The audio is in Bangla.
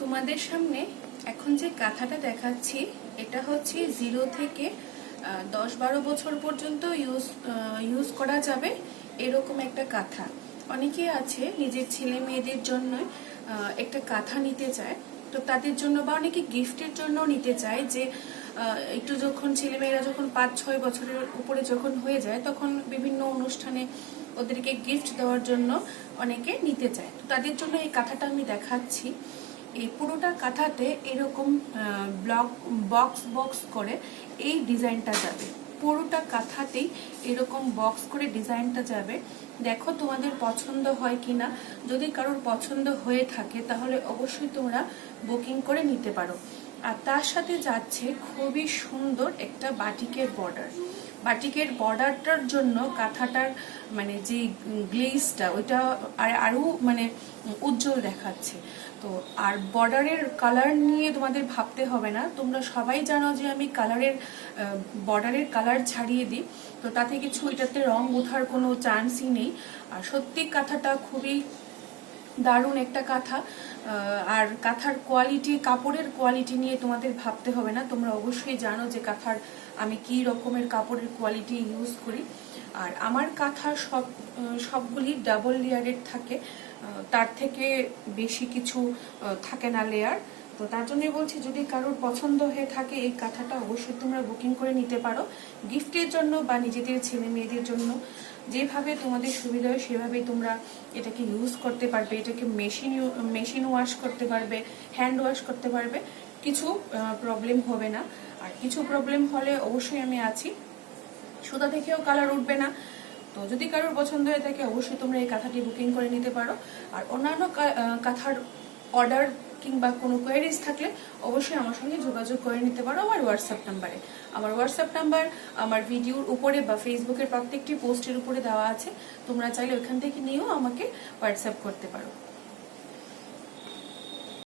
তোমাদের সামনে এখন যে কাঁথাটা দেখাচ্ছি এটা হচ্ছে 0 থেকে 10-12 বছর পর্যন্ত ইউজ করা যাবে এরকম একটা কাঁথা। অনেকেই আছে নিজের ছেলে মেয়েদের জন্য একটা কাঁথা নিতে চায়, তো তাদের জন্য বা অনেকে গিফটের জন্য নিতে চায় যে একটু যখন ছেলেমেয়েরা যখন 5-6 বছরের উপরে যখন হয়ে যায় তখন বিভিন্ন অনুষ্ঠানে ওদেরকে গিফট দেওয়ার জন্য অনেকে নিতে চায়। তো তাদের জন্য এই কাঁথাটা আমি দেখাচ্ছি। এই পুরোটা কাঁথাতে এরকম বক্স বক্স করে এই ডিজাইনটা যাবে, পুরোটা কাঁথাতেই এরকম বক্স করে ডিজাইনটা যাবে। দেখো তোমাদের পছন্দ হয় কিনা, যদি কারোর পছন্দ হয়ে থাকে তাহলে অবশ্যই তোমরা বুকিং করে নিতে পারো। আর তার সাথে যাচ্ছে খুবই সুন্দর একটা বাটিকের বর্ডার। বাটিকের বর্ডারটার জন্য কাঁথাটার মানে যে গ্লেজটা ওইটা আরো মানে উজ্জ্বল দেখাচ্ছে। তো আর বর্ডারের কালার নিয়ে তোমাদের ভাবতে হবে না, তোমরা সবাই জানো যে আমি বর্ডারের কালার ছাড়িয়ে দিই, তো তাতে কিছু এটাতে রং ওঠার কোনো চান্সই নেই। আর সত্যি কাঁথাটা খুবই দারুণ একটা কাঁথা। আর কাঁথার কোয়ালিটি, কাপড়ের কোয়ালিটি নিয়ে তোমাদের ভাবতে হবে না, তোমরা অবশ্যই জানো যে কাঁথার আমি কি রকমের কাপড়ের কোয়ালিটি ইউজ করি। আর আমার কাঁথা সবগুলি ডাবল লেয়ারের থাকে, তার থেকে বেশি কিছু থাকে না লেয়ার। তো তার জন্যই বলছি যদি কারোর পছন্দ হয়ে থাকে এই কাঁথাটা অবশ্যই তোমরা বুকিং করে নিতে পারো গিফটের জন্য বা নিজেদের ছেলে মেয়েদের জন্য। যেভাবে তোমাদের সুবিধা হয় সেভাবেই তোমরা এটাকে ইউজ করতে পারবে। এটাকে মেশিন ওয়াশ করতে পারবে, হ্যান্ড ওয়াশ করতে পারবে, কিছু প্রবলেম হবে না। আর কিছু প্রবলেম হলে অবশ্যই আমি আছি, সুতা থেকেও কালার উঠবে না। তো যদি কারোর পছন্দ হয়ে থাকে অবশ্যই তোমরা এই কাঁথাটি বুকিং করে নিতে পারো। আর অন্যান্য কাঁথার অর্ডার কিংবা কোনো কোয়ারিজ থাকলে অবশ্যই আমার সঙ্গে যোগাযোগ করে নিতে পারো আমার হোয়াটসঅ্যাপ নাম্বারে। আমার হোয়াটসঅ্যাপ নাম্বার আমার ভিডিওর উপরে বা ফেসবুকের প্রত্যেকটি পোস্টের উপরে দেওয়া আছে, তোমরা চাইলে ওইখান থেকে নিয়েও আমাকে হোয়াটসঅ্যাপ করতে পারো।